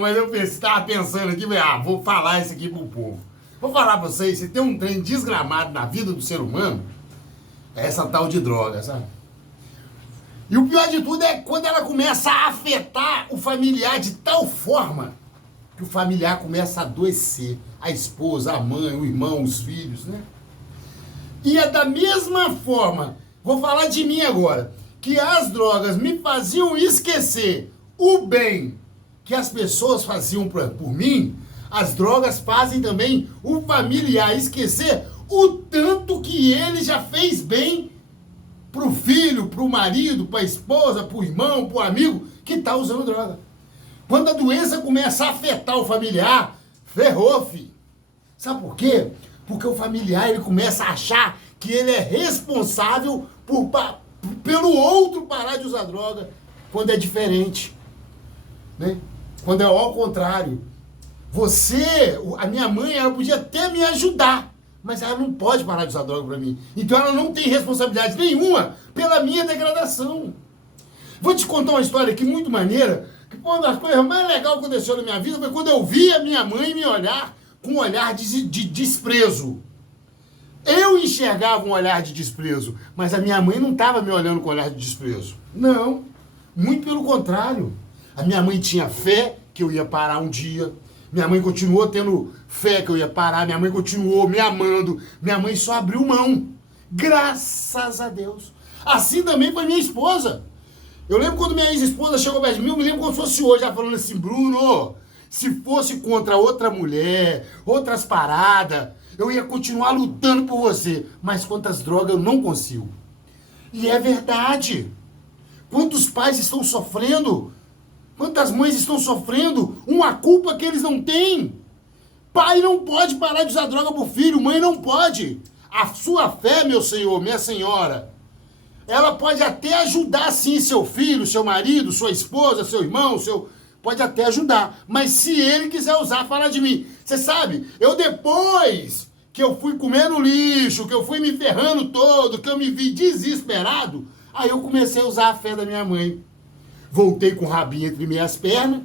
Mas eu estava pensando aqui, vou falar isso aqui pro povo. Vou falar pra vocês, se tem um trem desgramado na vida do ser humano, é essa tal de droga, sabe? E o pior de tudo é quando ela começa a afetar o familiar de tal forma que o familiar começa a adoecer. A esposa, a mãe, o irmão, os filhos, né? E é da mesma forma, vou falar de mim agora, que as drogas me faziam esquecer o bem que as pessoas faziam por mim, as drogas fazem também o familiar esquecer o tanto que ele já fez bem pro filho, pro marido, pra esposa, pro irmão, pro amigo que tá usando droga. Quando a doença começa a afetar o familiar, ferrou, filho. Sabe por quê? Porque o familiar ele começa a achar que ele é responsável pelo outro parar de usar droga, quando é diferente, né? Quando é ao contrário. A minha mãe, ela podia até me ajudar, mas ela não pode parar de usar droga pra mim. Então ela não tem responsabilidade nenhuma pela minha degradação. Vou te contar uma história aqui muito maneira, que uma das coisas mais legais que aconteceu na minha vida foi quando eu vi a minha mãe me olhar com um olhar de desprezo. Eu enxergava um olhar de desprezo, mas a minha mãe não estava me olhando com olhar de desprezo. Não, muito pelo contrário. A minha mãe tinha fé que eu ia parar um dia. Minha mãe continuou tendo fé que eu ia parar. Minha mãe continuou me amando. Minha mãe só abriu mão. Graças a Deus. Assim também foi minha esposa. Eu lembro quando minha ex-esposa chegou perto de mim, eu me lembro como se fosse hoje, ela falando assim, Bruno, se fosse contra outra mulher, outras paradas, eu ia continuar lutando por você. Mas contra as drogas eu não consigo. E é verdade. Quantos pais estão sofrendo? Quantas mães estão sofrendo uma culpa que eles não têm? Pai não pode parar de usar droga pro filho, mãe não pode. A sua fé, meu senhor, minha senhora, ela pode até ajudar sim seu filho, seu marido, sua esposa, seu irmão, pode até ajudar. Mas se ele quiser usar, fala de mim. Você sabe, eu depois que eu fui comendo lixo, que eu fui me ferrando todo, que eu me vi desesperado, aí eu comecei a usar a fé da minha mãe. Voltei com o rabinho entre minhas pernas,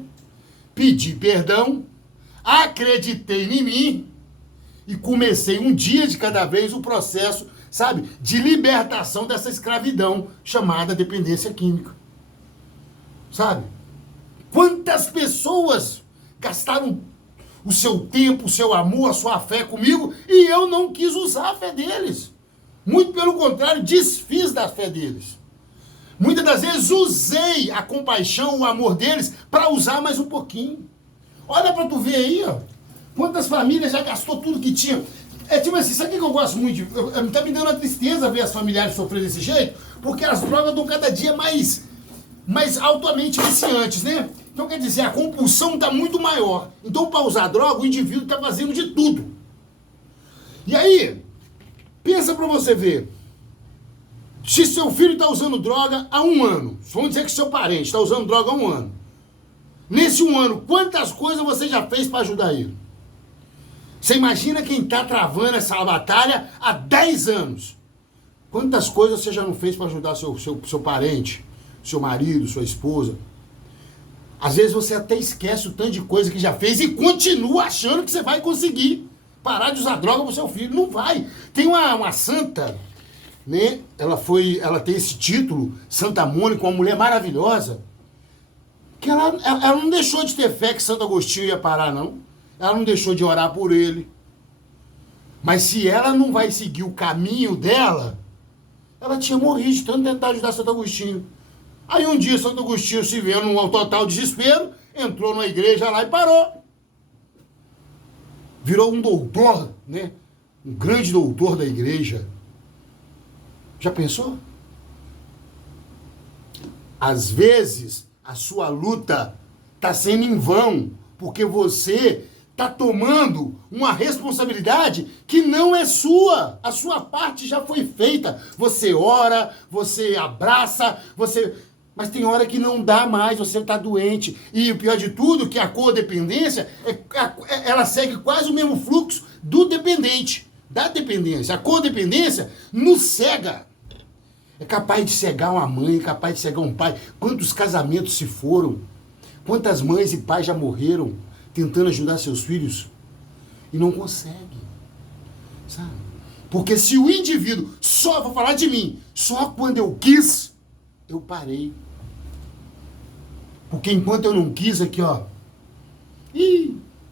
pedi perdão, acreditei em mim e comecei um dia de cada vez o processo, sabe, de libertação dessa escravidão chamada dependência química. Sabe? Quantas pessoas gastaram o seu tempo, o seu amor, a sua fé comigo e eu não quis usar a fé deles. Muito pelo contrário, desfiz da fé deles. Muitas das vezes usei a compaixão, o amor deles para usar mais um pouquinho. Olha para tu ver aí, ó. Quantas famílias já gastou tudo que tinha. É tipo assim, sabe o que eu gosto muito de... Tá me dando uma tristeza ver as familiares sofrerem desse jeito, porque as drogas dão cada dia mais altamente viciantes, né? Então quer dizer, a compulsão tá muito maior. Então para usar droga, o indivíduo tá fazendo de tudo. E aí, pensa para você ver. Se seu filho está usando droga há 1 ano, vamos dizer que seu parente está usando droga há 1 ano. Nesse 1 ano, quantas coisas você já fez para ajudar ele? Você imagina quem está travando essa batalha há 10 anos. Quantas coisas você já não fez para ajudar seu parente, seu marido, sua esposa? Às vezes você até esquece o tanto de coisa que já fez e continua achando que você vai conseguir parar de usar droga para o seu filho. Não vai. Tem uma santa... Né? Ela tem esse título, Santa Mônica, uma mulher maravilhosa, que ela não deixou de ter fé que Santo Agostinho ia parar, não. Ela não deixou de orar por ele. Mas se ela não vai seguir o caminho dela, ela tinha morrido de tanto tentar ajudar Santo Agostinho. Aí um dia Santo Agostinho, se vendo num total desespero, entrou na igreja lá e parou. Virou um doutor, né? Um grande doutor da igreja. Já pensou? Às vezes, a sua luta está sendo em vão, porque você está tomando uma responsabilidade que não é sua. A sua parte já foi feita. Você ora, você abraça, mas tem hora que não dá mais, você está doente. E o pior de tudo, que a codependência, ela segue quase o mesmo fluxo do dependente, da dependência. A codependência nos cega. É capaz de cegar uma mãe, capaz de cegar um pai. Quantos casamentos se foram Quantas mães e pais já morreram tentando ajudar seus filhos e não conseguem, sabe? Porque se o indivíduo, só, vou falar de mim, só quando eu quis, eu parei. Porque enquanto eu não quis aqui, ó,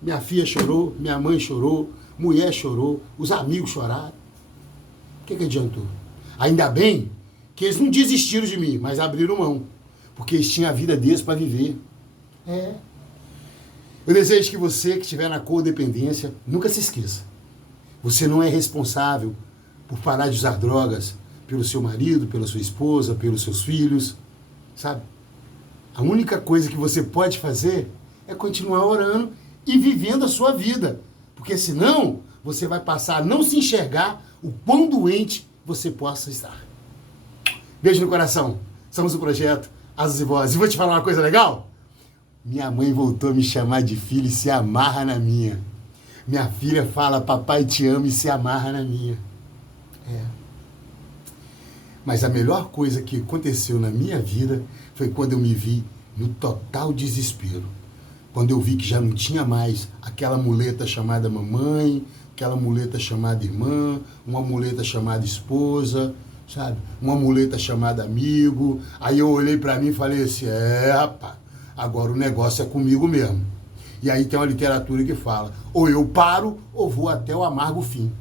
minha filha chorou, minha mãe chorou, mulher chorou, os amigos choraram. O que adiantou? Ainda bem que eles não desistiram de mim, mas abriram mão. Porque eles tinham a vida deles para viver. Eu desejo que você que estiver na codependência, nunca se esqueça. Você não é responsável por parar de usar drogas pelo seu marido, pela sua esposa, pelos seus filhos, sabe? A única coisa que você pode fazer é continuar orando e vivendo a sua vida. Porque senão você vai passar a não se enxergar o quão doente você possa estar. Beijo no coração. Somos o projeto Asas e Vozes. E vou te falar uma coisa legal? Minha mãe voltou a me chamar de filho e se amarra na minha. Minha filha fala, papai te ama e se amarra na minha. Mas a melhor coisa que aconteceu na minha vida foi quando eu me vi no total desespero. Quando eu vi que já não tinha mais aquela muleta chamada mamãe, aquela muleta chamada irmã, uma muleta chamada esposa, sabe? Uma muleta chamada amigo. Aí eu olhei pra mim e falei assim, rapaz, agora o negócio é comigo mesmo. E aí tem uma literatura que fala, ou eu paro ou vou até o amargo fim.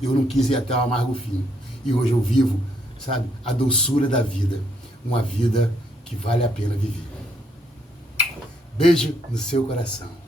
Eu não quis ir até o amargo fim. E hoje eu vivo, sabe, a doçura da vida. Uma vida que vale a pena viver. Beijo no seu coração.